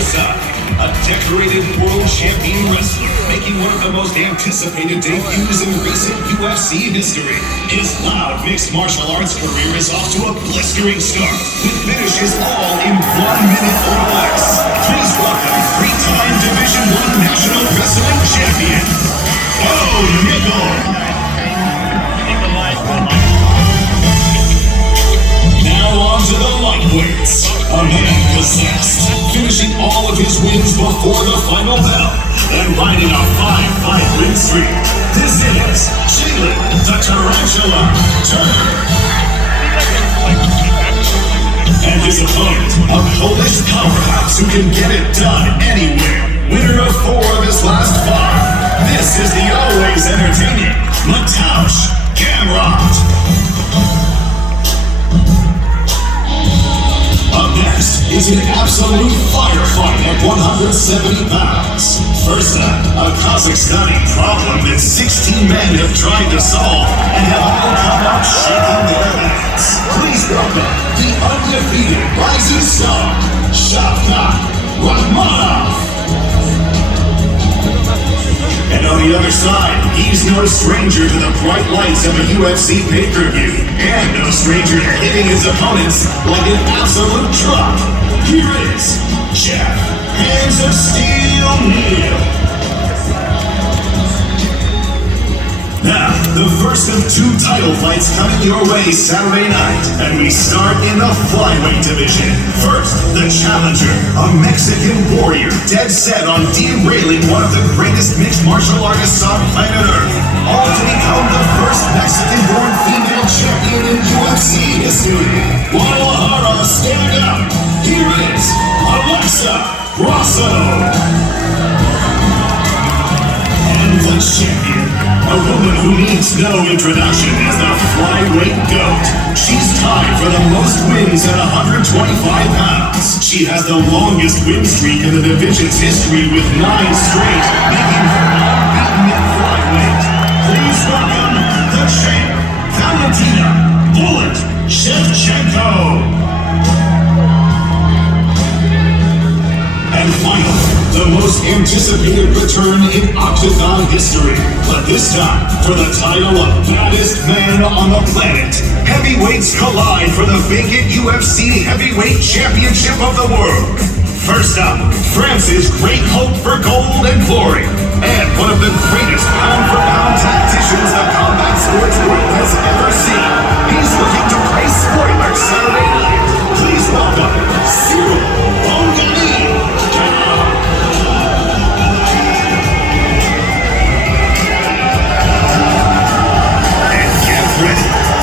other side, a decorated world champion wrestler making one of the most anticipated debuts in recent UFC history. His loud mixed martial arts career is off to a blistering start, with finishes all in 1 minute or less. Please welcome three-time Division I National Wrestling Champion, Nickal. Now on to the lightweights. A man possessed, finishing all of his wins before the final bell, and riding a 5-fight win streak. This is Jalin, the Tarantula Turner. And his opponent, a Polish powerhouse who can get it done anywhere. Winner of 4 of his last 5. This is the always entertaining Mateusz Gamrot. Up next is an absolute firefight at 170 pounds. First up, a Kazakhstani problem that 16 men have tried to solve and have all come out shaking their heads. Please welcome the undefeated rising star, Shavkat Rakhmonov. And on the other side, he's no stranger to the bright lights of a UFC pay-per-view, and no stranger to hitting his opponents like an absolute truck. Here is Geoff, Hands of Steel Neal. Now, the first of 2 title fights coming your way Saturday night, and we start in the flyweight division. First, the challenger, a Mexican warrior dead set on derailing one of the greatest mixed martial artists on planet Earth, all to become the first Mexican-born female champion in UFC history. Guadalajara, stand up! Here is Grasso. And the champion, a woman who needs no introduction as the flyweight GOAT. She's tied for the most wins at 125 pounds. She has the longest win streak in the division's history with 9 straight, making her unbeaten at flyweight. Please welcome the champ, Valentina Shevchenko. And finally, the most anticipated return in Octagon history. But this time, for the title of baddest man on the planet, heavyweights collide for the vacant UFC Heavyweight Championship of the world. First up, France's great hope for gold and glory, and one of the greatest pound-for-pound tacticians the combat sports world has ever seen. He's looking to play spoiler Saturday night. Please welcome Ciryl Gane.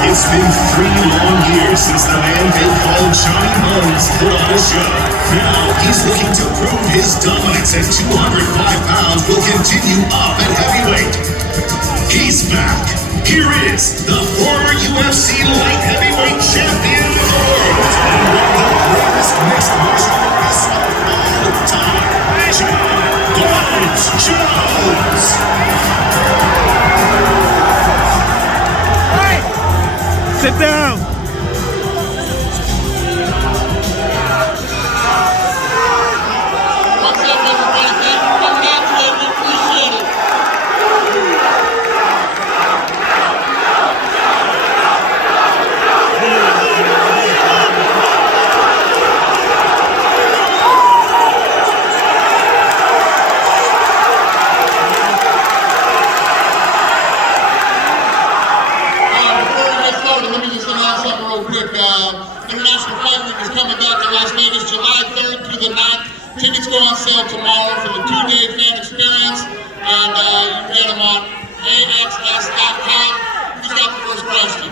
It's been 3 long years since the man they called Jon Jones put on a show. Now he's looking to prove his dominance at 205 pounds will continue up at heavyweight. He's back. Here is the former UFC light heavyweight champion of the world and one of the greatest mixed martial artists of all time, Jon Jones. Sit down! What's up, everybody? Thank you for coming out today. We appreciate it. Let me just announce something real quick. International Fight Week is coming back to Las Vegas July 3rd through the 9th. Tickets go on sale tomorrow for the 2-day fan experience, and you can get them on AXS.com. Who's got the first question?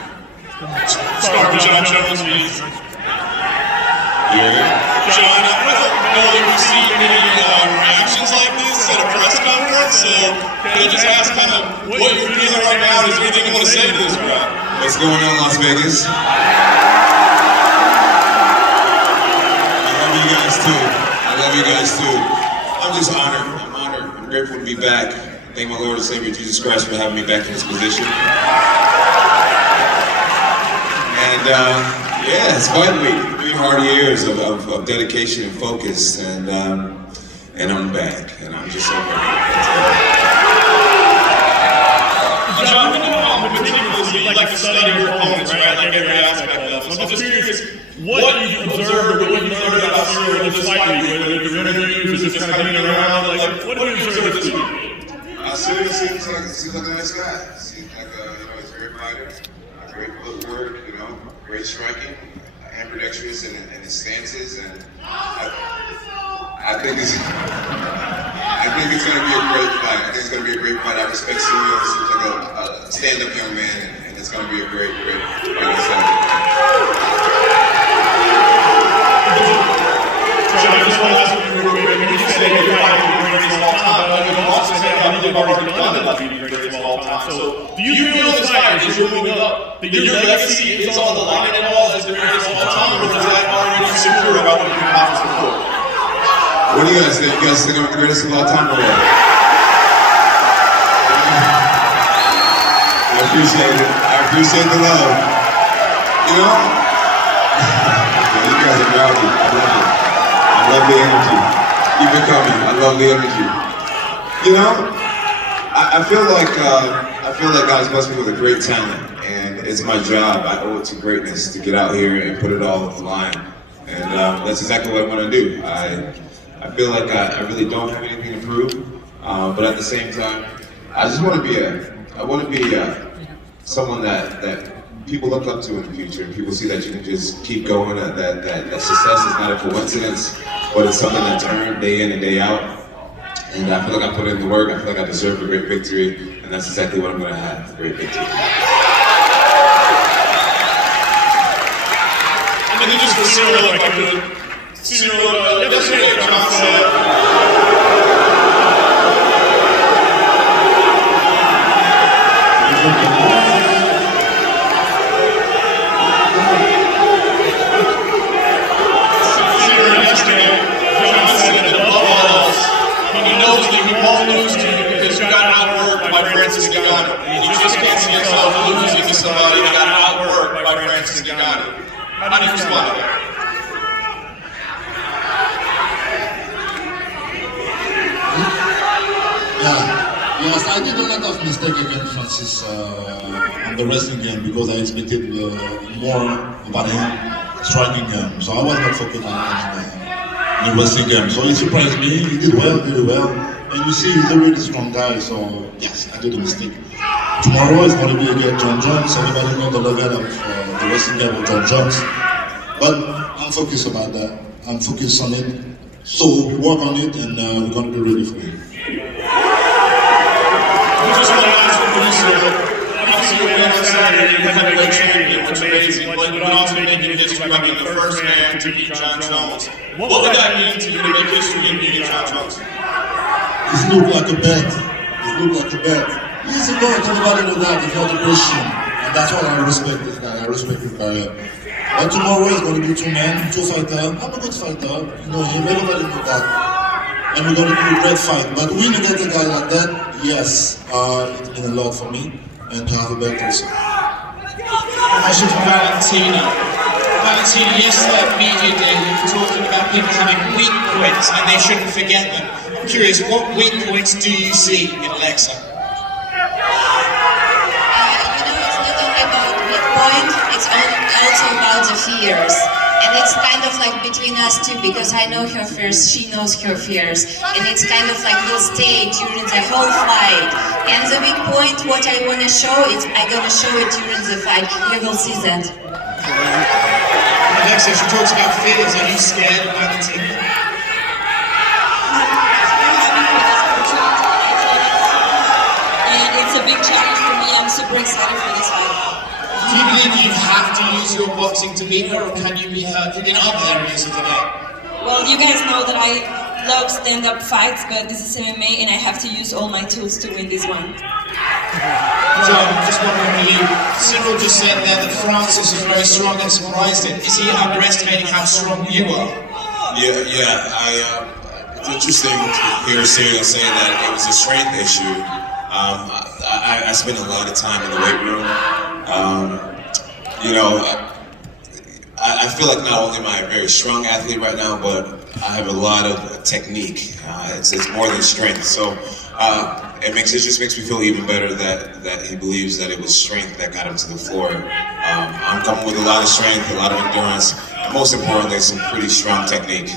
Start with Jon Jones, please. Jon, I don't know that we've seen many reactions like this at a press conference, so can I just ask kind of what you're feeling right now? Is there anything you want to say to this crowd? What's going on, Las Vegas? I love you guys too. I love you guys too. I'm just honored. I'm honored. I'm grateful to be back. Thank my Lord and Savior Jesus Christ for having me back in this position. And yeah, it's fight week. hard years of dedication and focus, and I'm back, and I'm just so happy. Jon, particularly, you like to study your opponents, right? Like every aspect of it. So I'm just curious what you observed or what you learned about Ciryl in this fight week, whether it's interviews or just kind of being around. Like, what do you observe this week? Ciryl seems like a nice guy. Seems like he's a great fighter, great footwork, great striking, ambidextrous in his stances, and I think it's going to be a great fight. I think it's going to be a great fight. I respect Ciryl. He seems like a stand-up young man, and it's going to be a great fight on Saturday. So I just want to ask you, you said that you're fighting the greatest of all time, but you also said how you've already done it like being the greatest of all time. So do you feel this fight as you're moving up that your legacy is on the line at all as the greatest of all time, or is that already secure about what you've accomplished before? What do you guys think? You guys think I'm the greatest of all time or what? I appreciate it. I appreciate the love. You guys are rowdy. I love it. I love the energy. Keep it coming. I love the energy. I feel like God's blessed me with a great talent, and it's my job. I owe it to greatness to get out here and put it all on the line, and that's exactly what I want to do. I feel like I really don't have anything to prove, but at the same time, I just want to be someone that people look up to in the future. People see that you can just keep going. That success is not a coincidence, but it's something that's earned day in and day out. And I feel like I put in the work. I feel like I deserve a great victory, and that's exactly what I'm going to have, a great victory. And then just for Ciryl, like Ciryl, let's say what Jon said. Somebody got outworked by Francis Gane. How do you respond to that? Yes, I did a lot of mistakes against Francis on the wrestling game because I expected more about him striking game. So I was not focused on the wrestling game. So he surprised me. He did well, very well. And you see, he's a really strong guy. So yes, I did a mistake. Tomorrow is going to be against Jon Jones. Everybody knows the level of the wrestling game of Jon Jones. But I'm focused about that. I'm focused on it. So we work on it, and we're going to be ready for him. Just want to ask the producer, obviously you went on Saturday, you had a great champion, which is amazing, but you would also make it history by being the first man to beat Jon Jones. What would that mean to you to make history and beat Jon Jones? It looked like a bet. It looked like a bet. Years ago, everybody knew that. It's not a question. And that's why I respect this guy. I respect his career. But tomorrow is going to be two men, two fighters. I'm a good fighter. You know him. Everybody knows that. And we're going to do a great fight. But winning against a guy like that, yes, it means a lot for me. And to have a belt also. Question for Valentina. Valentina, yesterday at Media Day, you were talking about people having weak points and they shouldn't forget them. I'm curious, what weak points do you see in Alexa? It's also about the fears, and it's kind of like between us two, because I know her fears, she knows her fears, and it's kind of like we'll stay during the whole fight. And the big point, what I want to show, I'm gonna show it during the fight. You will see that. Alexa, she talks about fears. Are you scared, Valentina? And it's a big challenge for me. I'm super excited for this fight. Do you believe you have to use your boxing to beat her, or can you beat her in other areas of the game? Well, you guys know that I love stand-up fights, but this is MMA, and I have to use all my tools to win this one. Jon, just wondering for you, Ciryl just said there that Francis is very strong and surprised him. Is he underestimating how strong you are? Yeah. It's interesting to hear Ciryl saying that it was a strength issue. I spent a lot of time in the weight room. I feel like not only am I a very strong athlete right now, but I have a lot of technique. It's more than strength. So it just makes me feel even better that he believes that it was strength that got him to the floor. I'm coming with a lot of strength, a lot of endurance, and most importantly, some pretty strong technique.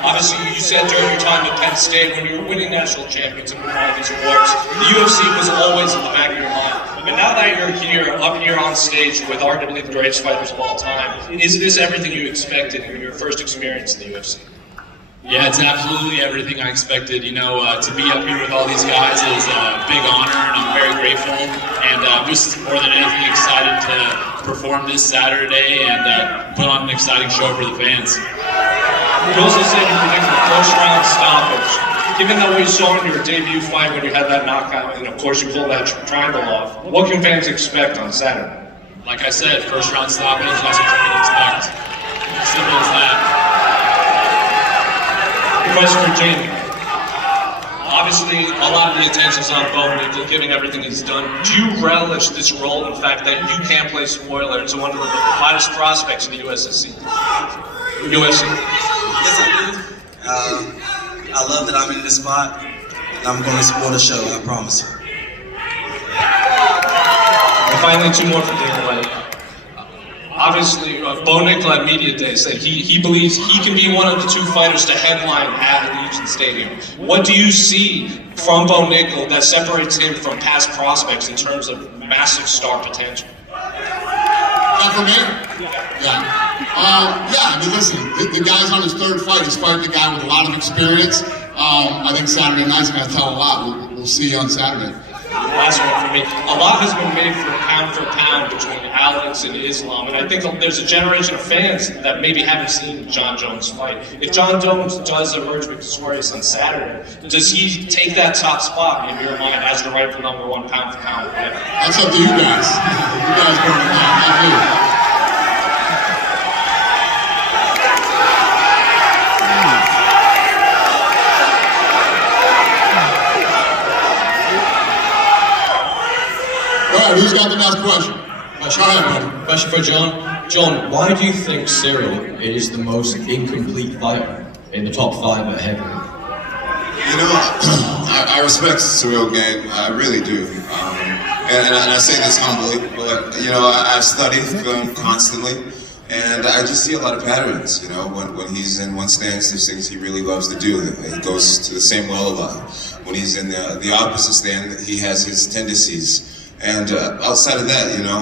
Obviously, you said during your time at Penn State, when you were winning national champions and winning all these awards, the UFC was always in the back of your mind. But now that you're here, up here on stage with arguably the greatest fighters of all time, is this everything you expected in your first experience in the UFC? Yeah, it's absolutely everything I expected. You know, to be up here with all these guys is a big honor, and I'm very grateful. And I'm just more than anything excited to perform this Saturday and put on an exciting show for the fans. You also said you predicted a first-round stoppage. Given that we saw in your debut fight when you had that knockout, and of course you pulled that triangle off, what can fans expect on Saturday? Like I said, first-round stoppage, that's what you can expect. Simple as that. Question for Jamie. Obviously, a lot of the attention's on Bo Nickal, given everything he's done. Do you relish this role, in fact, that you can play spoiler to one of the hottest prospects in the UFC? Yes, I do. I love that I'm in this spot, and I'm going to support the show, I promise. And finally, two more for Dana White. Obviously, Bo Nickal at Media Day said he believes he can be one of the two fighters to headline at Allegiant Stadium. What do you see from Bo Nickal that separates him from past prospects in terms of massive star potential? For me? Yeah. I mean, listen, the guy's on his third fight. He's fighting a guy with a lot of experience. I think Saturday night's going to tell a lot. We'll see you on Saturday. Last one for me. A lot has been made for pound between Alex and Islam, and I think there's a generation of fans that maybe haven't seen Jon Jones fight. If Jon Jones does emerge victorious on Saturday, does he take that top spot in your mind as the rightful #1 pound for pound fighter? That's up to you guys. You guys burn it down, not me. Who's got the next question? Go ahead, buddy. Question for Jon. Jon, why do you think Ciryl is the most incomplete fighter in the top 5 at heavyweight? You know, I respect Cyril Gane, I really do. And I say this humbly, but you know, I've studied film constantly, and I just see a lot of patterns. You know, when he's in one stance, there's things he really loves to do. He goes to the same well a lot. When he's in the opposite stand, he has his tendencies. And outside of that, you know,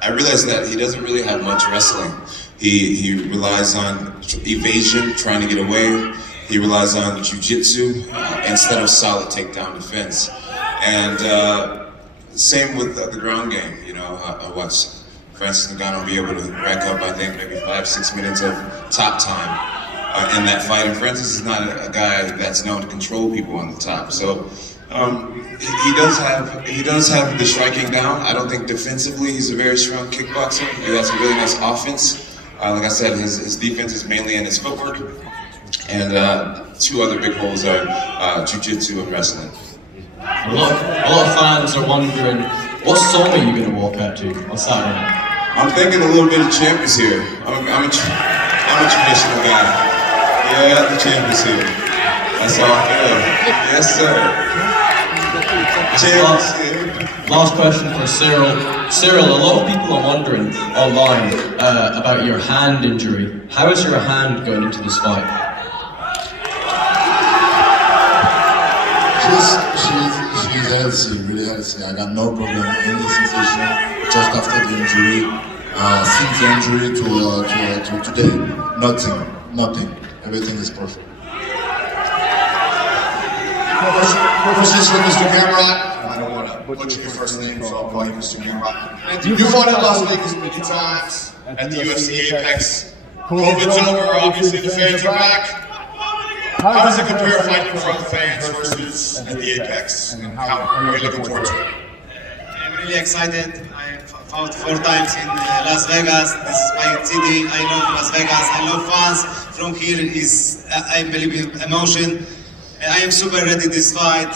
I realized that he doesn't really have much wrestling. He relies on evasion, trying to get away. He relies on jiu-jitsu instead of solid takedown defense. And same with the ground game. You know, I watched Francis Ngannou be able to rack up, I think, maybe 5-6 minutes of top time in that fight. And Francis is not a guy that's known to control people on the top. So. He does have the striking down. I don't think defensively he's a very strong kickboxer. He has a really nice offense. Like I said, his defense is mainly in his footwork. And two other big holes are jiu-jitsu and wrestling. A lot of fans are wondering, what song are you going to walk out to on Saturday night? I'm thinking a little bit of Champ is here. I'm a traditional guy. Yeah, the Champ is here. That's all good. Yes, sir. Last question for Ciryl. Ciryl, a lot of people are wondering online about your hand injury. How is your hand going into this fight? She's healthy, really healthy. I got no problem in this sensation just after the injury. Since the injury to today, nothing. Everything is perfect. Questions for Mr. Gamrot? I don't want to butcher your first name, so I'll call you Mr. Gamrot. You fought in Las Vegas many times at the UFC Apex. COVID's over, obviously the fans are back. How does it compare fighting in front of fans versus at the Apex? And how are you looking forward to it? I'm really excited. I fought 4 times in Las Vegas. This is my city. I love Las Vegas. I love fans. From here is unbelievable emotion. I am super ready this fight.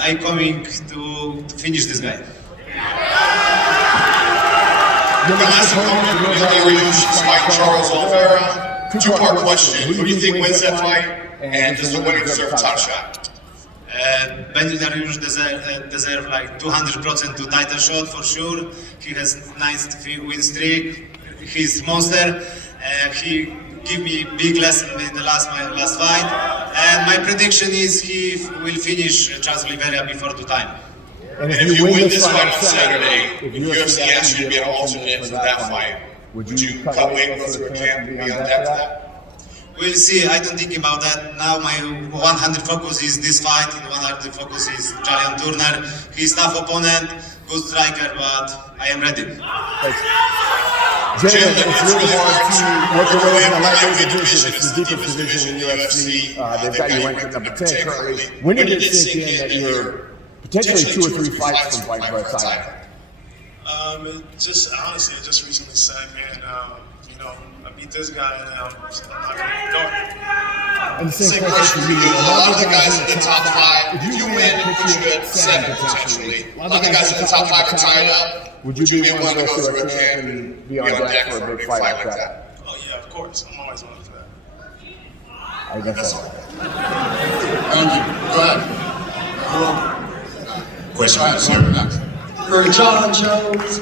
I'm coming to finish this guy. The last opponent will be Dariush fight Charles Oliveira. Two-part question. Who do you think wins that fight? And does the winner deserve a top shot? Benji Dariush deserve like 200% to title shot for sure. He has nice win streak. He's monster. He give me big lesson in my last fight. And my prediction is he will finish Charles Oliveira before the time. And if you win this fight on Saturday, if UFC asked you to be an alternate for that fight, would you cut weight and go through a camp and be on deck for that? We'll see. I don't think about that. Now my 100 focus is this fight, and 100 focus is Jalin Turner. He's tough opponent, good striker, but I am ready. Jalen, it's really hard to work your way in the lightweight division. It's the deepest division in UFC. They've got you ranked at number 10 currently. When did it sink in that you're potentially 2 or 3 fights from fighting for a title? Just honestly, I just recently said, man, you know, I beat this guy and I'm not gonna go. And the same question for you. A lot of the guys in the top 5, if you win, it puts you at 7 potentially. A lot of the guys in the top 5 are tied up. Would you be willing to go through a camp and be on deck for a big fight like that? Oh yeah, of course. I'm always willing for that. I guess so. Thank you. Go ahead. Question For Jon Jones.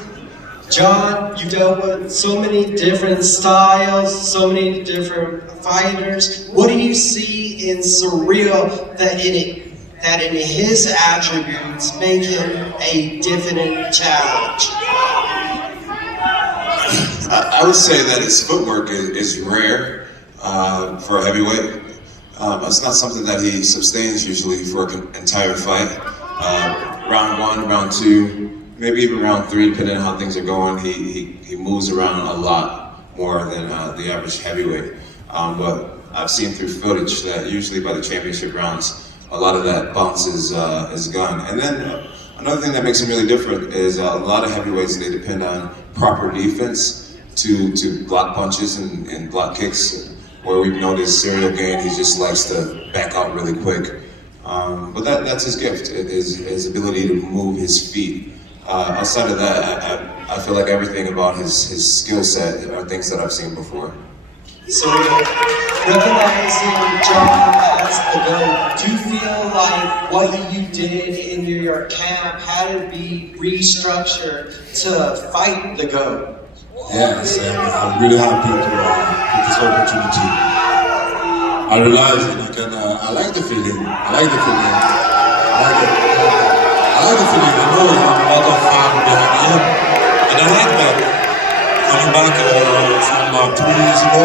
Jon, you dealt with so many different styles, so many different fighters. What do you see in Ciryl that in his attributes make him a definite challenge? I would say that his footwork is rare for a heavyweight. It's not something that he sustains usually for an entire fight. Round 1, round 2, maybe even round 3, depending on how things are going, he moves around a lot more than the average heavyweight. But I've seen through footage that usually by the championship rounds, a lot of that bounce is gone. And then another thing that makes him really different is a lot of heavyweights, they depend on proper defense to block punches and block kicks. Where we've noticed Ciryl Gane, he just likes to back out really quick. But that's his gift, his ability to move his feet. Outside of that, I feel like everything about his skill set are things that I've seen before. So, recognizing Jon as the GOAT, do you feel like what you did in your camp had to be restructured to fight the GOAT? Yes, I'm really happy to get this opportunity. I realized that I like the feeling. I like the feeling. I know I'm a lot of fun behind him, and I like that. Coming back from 3 years ago,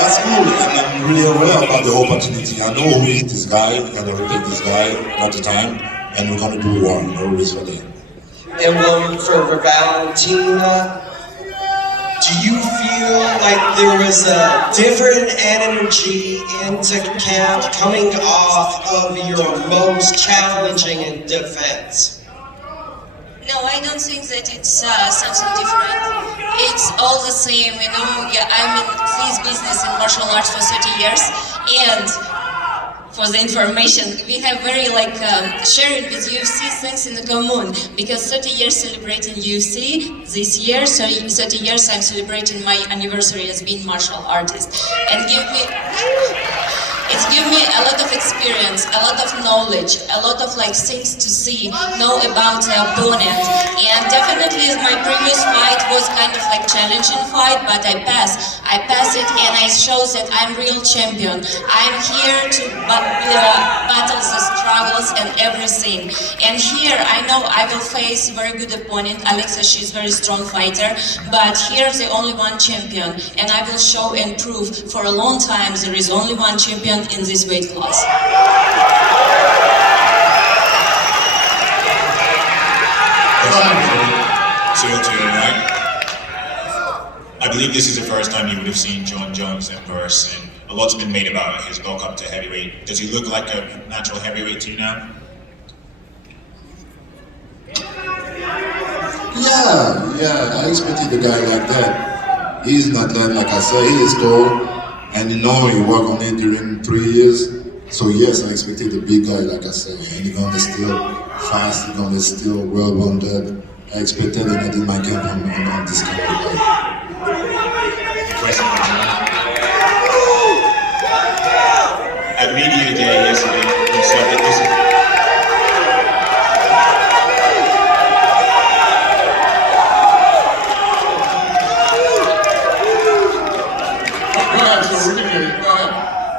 that's cool, and I'm really aware about the opportunity. I know who is this guy, I'm gonna take this guy at the time, and we're gonna do one, no risk for them. And one for Valentina. Do you feel like there was a different energy into camp coming off of your most challenging in defense? No, I don't think that it's something different. It's all the same, you know. Yeah, I'm in this business in martial arts for 30 years, and for the information, we have very sharing with UFC things in the common, because 30 years celebrating UFC this year, so 30 years I'm celebrating my anniversary as being martial artist, and it's give me a lot of experience, a lot of knowledge, a lot of things to see, know about the opponent, and definitely my previous fight was kind of challenging fight, but I pass it, and I show that I'm real champion. I'm here to battle the struggles and everything. And here I know I will face very good opponent. Alexa, she's very strong fighter, but here the only one champion, and I will show and prove for a long time there is only one champion in this weight class. I believe this is the first time you would have seen Jon Jones in person. A lot's been made about his bulk up to heavyweight. Does he look like a natural heavyweight to you now? Yeah, I expected a guy like that. He's not like I said, he is tall, and he worked on it during 3 years. So yes, I expected a big guy like I said, and he's gonna still fast, he's gonna still well-rounded, I expected and I did my camp on this kind of fight. At media day yesterday, you said that this is...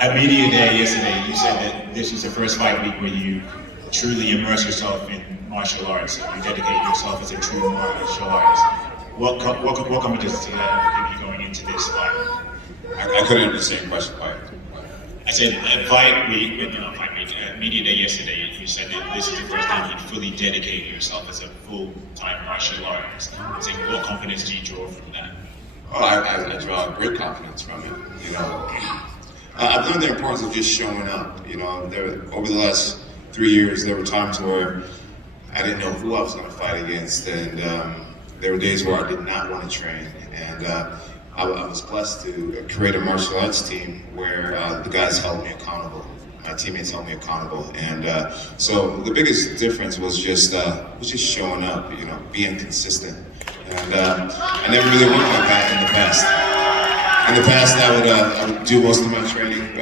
At media day yesterday, you said that this is the first fight week where you truly immerse yourself in martial arts. You dedicate yourself as a true martial artist. What confidence do you have going into this fight? I couldn't understand the question quite. I said at fight week, at media day yesterday, you said that this is the first time you'd fully dedicate yourself as a full-time martial artist. I said, what confidence do you draw from that? Oh, I draw great confidence from it. You know, I've learned the importance of just showing up. You know, over the last 3 years, there were times where I didn't know who I was going to fight against, and there were days where I did not want to train. And I was blessed to create a martial arts team where the guys held me accountable. My teammates held me accountable, and so the biggest difference was just showing up. You know, being consistent. And I never really worked like that in the past. In the past, I would do most of my training,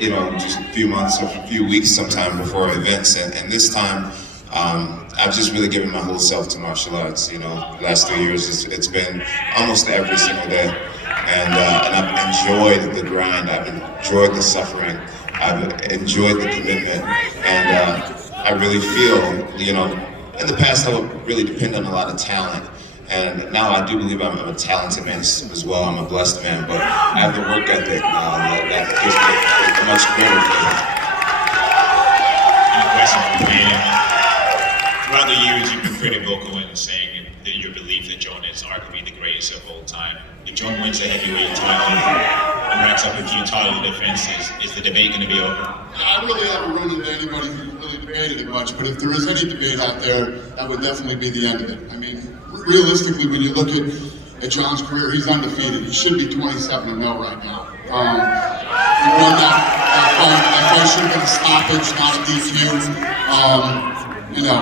you know, just a few months or a few weeks sometime before events. And this time, I've just really given my whole self to martial arts. You know, the last 3 years, it's been almost every single day. And I've enjoyed the grind. I've enjoyed the suffering. I've enjoyed the commitment. And I really feel, you know, in the past, I would really depend on a lot of talent. And now I do believe I'm a talented man as well. I'm a blessed man, but I have the work ethic that gives me a much greater feeling. Any questions for me? Throughout the years, you've been pretty vocal in saying that your belief that Jon is arguably the greatest of all time. If Jon wins the heavyweight title and racks up a few title defenses, is the debate going to be over? I really haven't run into anybody who really debated it much, but if there is any debate out there, that would definitely be the end of it. I mean, realistically, when you look at Jon's career, he's undefeated. He should be 27-0 right now. He won that fight. That fight should have been a stoppage, not a DQ. You know,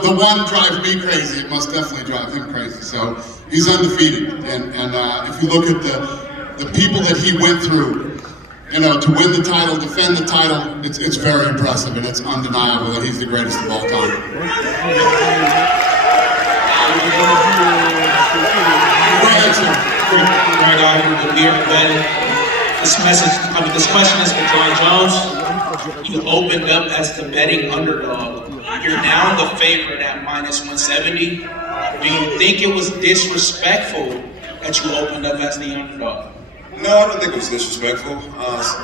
the one drives me crazy. It must definitely drive him crazy. So he's undefeated, and if you look at the people that he went through, you know, to win the title, defend the title, it's very impressive, and it's undeniable that he's the greatest of all time. This question is for Jon Jones. You opened up as the betting underdog. You're now the favorite at -170. Do you think it was disrespectful that you opened up as the underdog? No, I don't think it was disrespectful.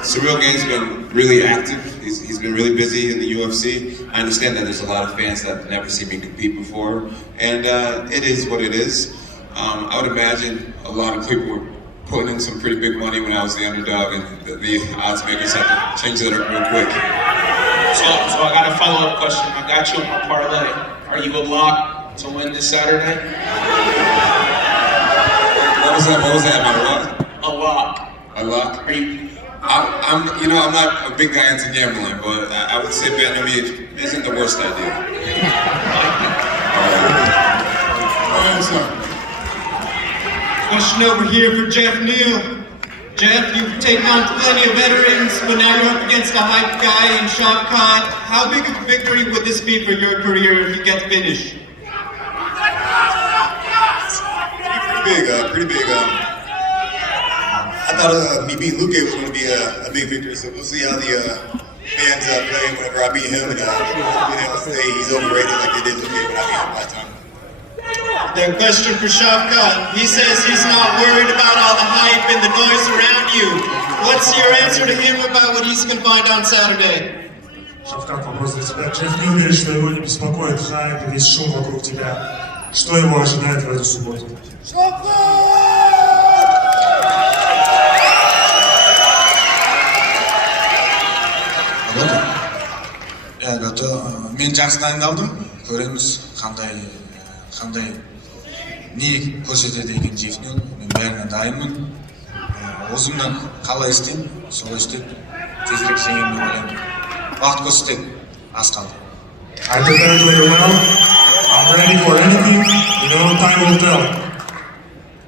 Ciryl Gane's been really active. He's been really busy in the UFC. I understand that there's a lot of fans that have never seen me compete before, and it is what it is. I would imagine a lot of people were putting in some pretty big money when I was the underdog, and the odds makers had to change that up real quick. So I got a follow-up question. I got you on my parlay. Are you a lock to win this Saturday? What was that? My what? A lock. A lock? Are you? I'm not a big guy into gambling, but I would say betting on me isn't the worst idea. Question over here for Geoff Neal. Geoff, you've taken on plenty of veterans, but now you're up against a hype guy in Shavkat. How big of a victory would this be for your career if you get finished? Pretty big. I thought me beating Luque was going to be a big victory, so we'll see how the fans play whenever I beat him, and being able to say he's overrated like they did Luque when I beat him last time. The question for Shavkat. He says he's not worried about all the hype and the noise around you. What's your answer to him about what he's going to find on Saturday? Shavkat, вопрос для тебя. Geoff не уверен, что его не беспокоит хайп и весь шум вокруг тебя. Что его ожидает в эту субботу? Мен жақсы дайындалдым. Көреміз қандай не көрсетеді екен Geoff. Мен бәріне дайынмын. Өзімнен қалай істеймін, солай істеп тезірек жеңемін деп ойлаймын. Уақыт көрсетеді, аз қалды. I prepared very well. I'm ready for anything, time will tell.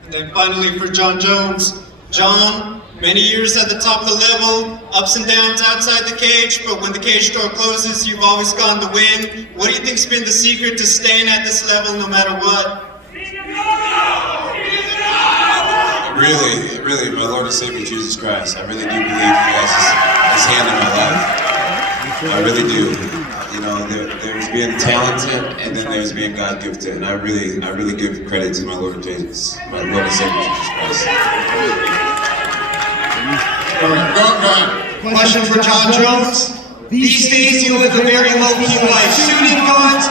And then finally for Jon Jones. Jon, many years at the top of the level, ups and downs outside the cage, but when the cage door closes, you've always gone to win. What do you think's been the secret to staying at this level no matter what? Really, my Lord and Savior Jesus Christ. I really do believe He has His hand in my life. I really do. There's being talented, and then there's being God gifted, and I really give credit to my Lord and Savior Jesus Christ. Go ahead. Question for Jon Jones. These days you live a very low-key life. Shooting guns,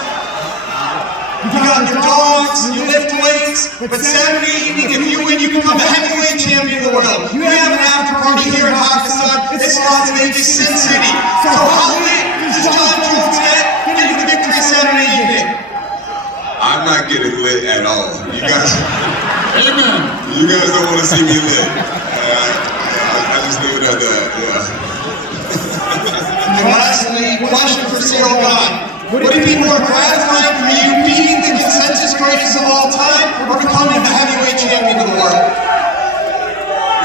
you got your dogs, you lift weights, but Saturday evening, if you win, you become the heavyweight champion of the world. You have an after party here in Pakistan. It's Las Vegas, Sin City. So how lit does Jon Jones get the victory Saturday evening? I'm not getting lit at all. You guys don't want to see me lit. I just leave it at that, And lastly, question for Ciryl Gane. Would it be more gratifying for you beating the consensus greatest of all time or becoming the heavyweight champion of the world?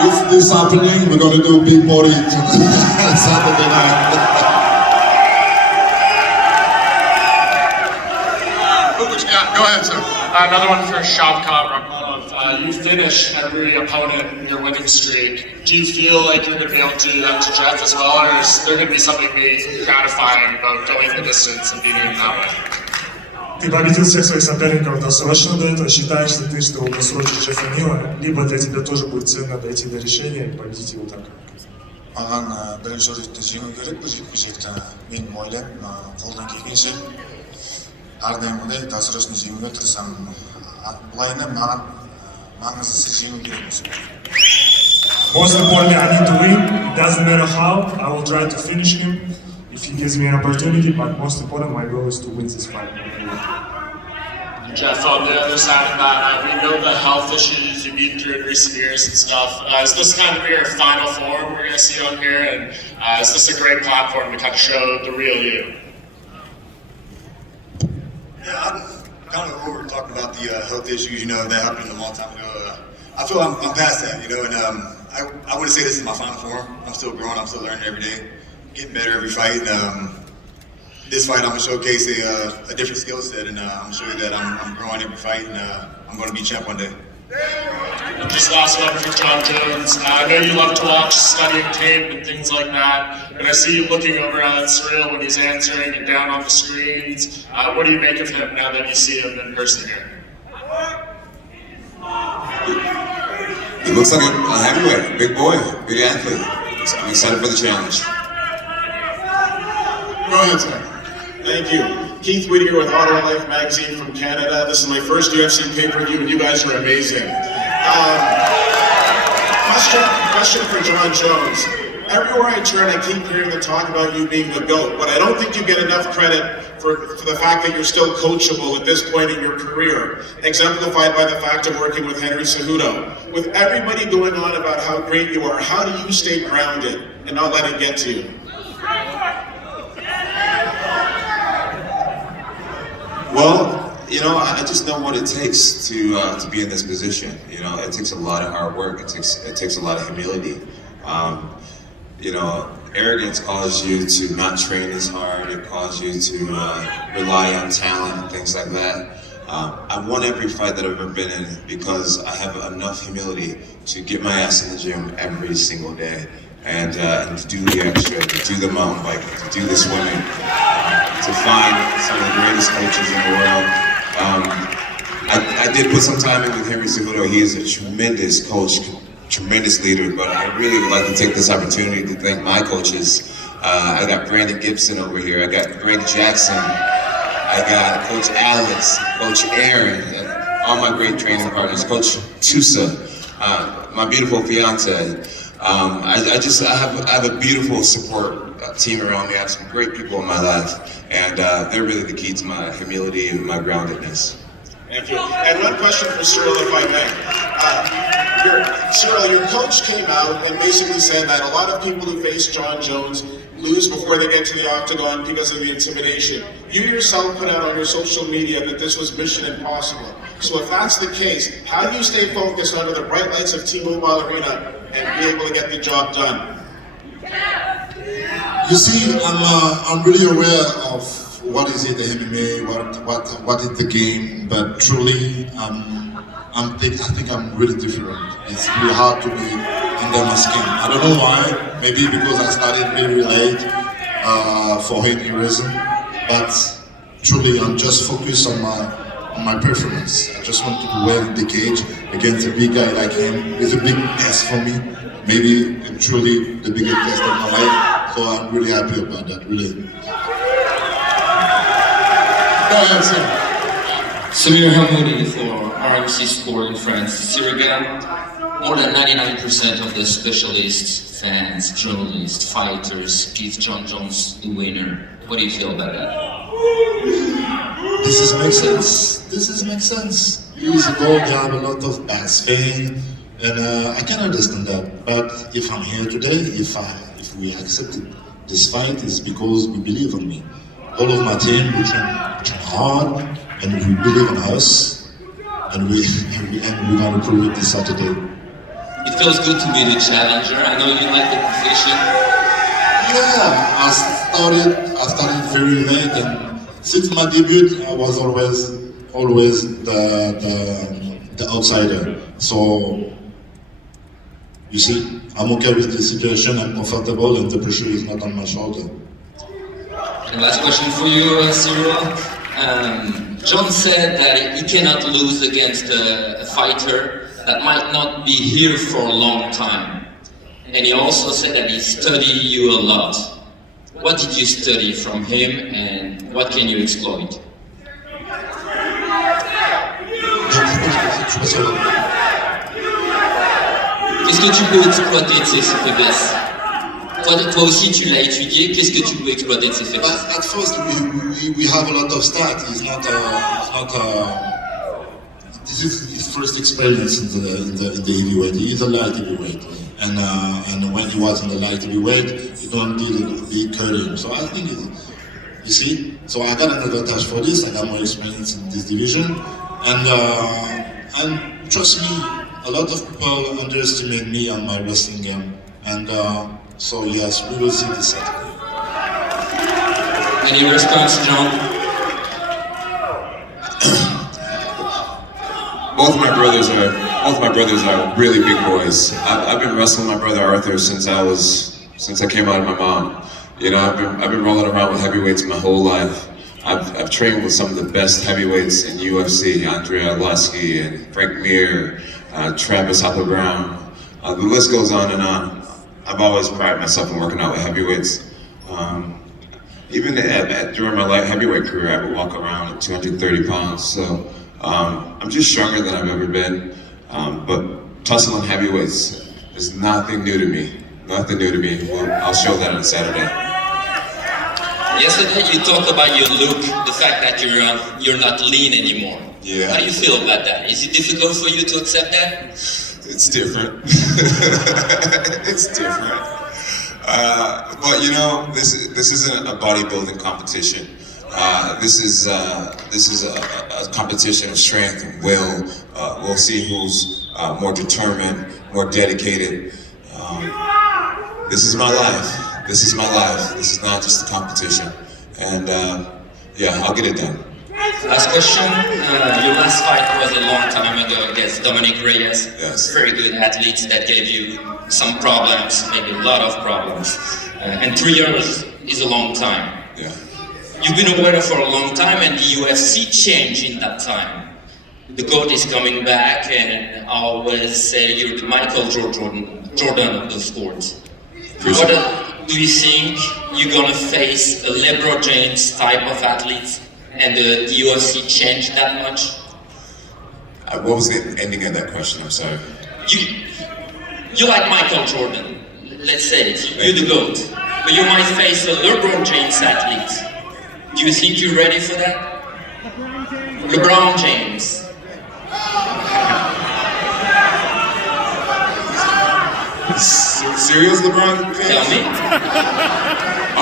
If this happening, we're going to do big body Saturday night. Go ahead, sir. Another one for Shavkat, Rakhmonov. You finish every opponent in your winning streak. Do you feel like you're going to be able to do that to Geoff as well, or is there going to be something maybe gratifying about going the distance and beating him that way? Ты победил всех своих соперников, достаточно до этого. Считаешь ли ты, что в досроче Джеффа Нила, либо для тебя тоже будет ценно дойти до решения и победить его так? Маған бірінші ретте жеңу керек бұл жекпе-жекті. Мен ойлаймын, қолдан келгенше әрдайымдай досрочно жеңуге тырысамын. Былайына маған маңыздысы жеңу керек осы. Most importantly, I need to win. It doesn't matter how. I will try to finish him if he gives me an opportunity. But most important, my goal is to win this fight. Geoff, on the other side of that, we know the health issues you've been through in recent years and stuff. Is this kind of your final form we're going to see on here? And is this a great platform to kind of show the real you? Yeah, I'm kind of over talking about the health issues, that happened a long time ago. I feel I'm past that, and I wouldn't say this is my final form. I'm still growing, I'm still learning every day, getting better every fight. And, this fight, I'm going to showcase a different skill set, and I'm going to show you that I'm growing every fight, and I'm going to be champ one day. And just last one for Jon Jones. I know you love to watch studying tape and things like that, and I see you looking over at Ciryl when he's answering and down on the screens. What do you make of him now that you see him in person here? He looks like a heavyweight, big boy, big athlete. I'm excited for the challenge. Go ahead, sir. Thank you. Keith Whittaker with Auto Life Magazine from Canada. This is my first UFC pay-per-view, and you guys are amazing. Question for Jon Jones. Everywhere I turn, I keep hearing the talk about you being the GOAT, but I don't think you get enough credit for the fact that you're still coachable at this point in your career, exemplified by the fact of working with Henry Cejudo. With everybody going on about how great you are, how do you stay grounded and not let it get to you? Well, I just know what it takes to be in this position. It takes a lot of hard work. It takes a lot of humility. Arrogance causes you to not train as hard. It causes you to rely on talent and things like that. I won every fight that I've ever been in because I have enough humility to get my ass in the gym every single day and to do the extra, to do the mountain biking, to do the swimming, to find some of the greatest coaches in the world. I did put some time in with Henry Cejudo. He is a tremendous coach, tremendous leader, but I really would like to take this opportunity to thank my coaches. I got Brandon Gibson over here, I got Greg Jackson, I got Coach Alex, Coach Aaron, all my great training partners, Coach Tusa, my beautiful fiance. I have a beautiful support team around me. I have some great people in my life, and they're really the key to my humility and my groundedness. Thank you. And one question for Ciryl, if I may. Ciryl, your coach came out and basically said that a lot of people who face Jon Jones lose before they get to the octagon because of the intimidation. You yourself put out on your social media that this was mission impossible. So if that's the case, how do you stay focused under the bright lights of T-Mobile Arena and be able to get the job done? You see, I'm really aware of what is it, the MMA, what is the game, but truly, I think I'm really different. It's really hard to be under my skin. I don't know why. Maybe because I started very late for any reason. But truly, I'm just focused on my performance. I just want to do well in the cage against a big guy like him. It's a big test for me. Maybe and truly the biggest test of my life. So I'm really happy about that. Really. Go ahead, sir. Samir Hamoudi for RMC Sport in France. Ciryl Gane, more than 99% of the specialists, fans, journalists, fighters give Jon Jones the winner. What do you feel about that? This makes sense. This makes sense. He's a gold, he have a lot of back pain, and I can understand that. But if I'm here today, if we accepted this fight, is because we believe in me. All of my team, we train hard, and we believe in us, and we're gonna prove it this Saturday. It feels good to be the challenger. I know you like the position. Yeah, I started very late, and since my debut, I was always the outsider. So you see, I'm okay with the situation. I'm comfortable, and the pressure is not on my shoulder. And last question for you, Ciryl. Jon said that he cannot lose against a fighter that might not be here for a long time. And he also said that he studied you a lot. What did you study from him, and what can you exploit? Qu'est-ce que tu peux exploiter de ses faiblesses? Toi aussi, tu l'as étudié. Qu'est-ce que tu peux exploiter de ses faiblesses? At first, we have a lot of stats. This is his first experience in the heavyweight. He is a light heavyweight, and when he was in the light heavyweight, he don't need a big cutting. So I think, you see, so I got an advantage for this. I got more experience in this division, and trust me, a lot of people underestimate me on my wrestling game, and. So yes, we will see this Saturday. Any response, Jon? Both my brothers are really big boys. I've been wrestling my brother Arthur since I came out of my mom. You know, I've been rolling around with heavyweights my whole life. I've trained with some of the best heavyweights in UFC, Andrei Arlovski and Frank Mir, Travis Hopper Brown. The list goes on and on. I've always prided myself in working out with heavyweights. Even during my light heavyweight career, I would walk around at 230 pounds. So I'm just stronger than I've ever been. But tussling heavyweights is nothing new to me. Nothing new to me. Well, I'll show that on Saturday. Yesterday you talked about your look, the fact that you're not lean anymore. Yeah. How do you feel about that? Is it difficult for you to accept that? It's different. It's different. But you know, this isn't a bodybuilding competition. This is a competition of strength and will. We'll see who's more determined, more dedicated. This is my life. This is my life. This is not just a competition. And yeah, I'll get it done. Last question. Your last fight was a long time ago against Dominic Reyes. Yes. Very good athlete that gave you some problems, maybe a lot of problems. And 3 years is a long time. Yeah. You've been aware for a long time, and the UFC changed in that time. The GOAT is coming back, and I always say you're the Michael Jordan of the sport. What do you think you're gonna face a LeBron James type of athlete? And the UFC changed that much? What was the ending of that question? I'm sorry. You like Michael Jordan, let's say it, you're the GOAT, but you might face a LeBron James athlete. Do you think you're ready for that? LeBron James. Serious LeBron? Tell me.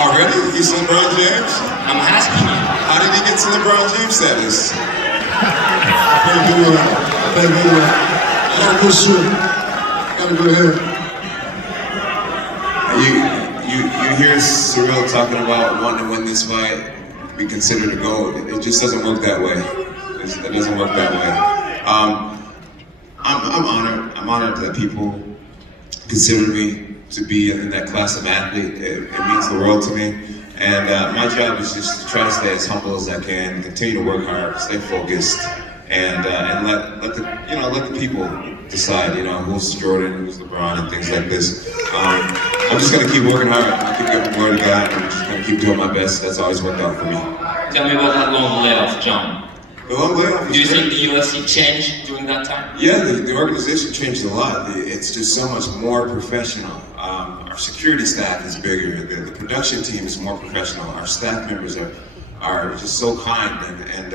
Oh, really? He's LeBron James? I'm asking you. How did he get to LeBron James status? Gotta go shoot. Gotta go ahead. You hear Ciryl talking about wanting to win this fight, be considered a GOAT. It just doesn't work that way. It doesn't work that way. I'm honored. I'm honored that people consider me to be in that class of athlete. It means the world to me. And my job is just to try to stay as humble as I can, continue to work hard, stay focused, and let the people decide, who's Jordan, who's LeBron, and things like this. I'm just gonna keep working hard. I keep giving word to God, and I'm just gonna keep doing my best. That's always worked out for me. Tell me about that long layoff, Jon. The long layoff. Do you think the UFC changed during that time? Yeah, the organization changed a lot. It's just so much more professional. Our security staff is bigger. The production team is more professional. Our staff members are just so kind, and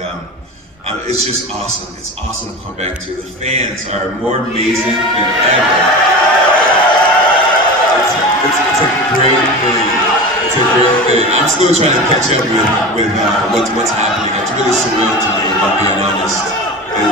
it's just awesome. It's awesome to come back to. The fans are more amazing than ever. It's a great thing. It's a great thing. I'm still trying to catch up with what's happening. It's really surreal to me, if I'm being honest.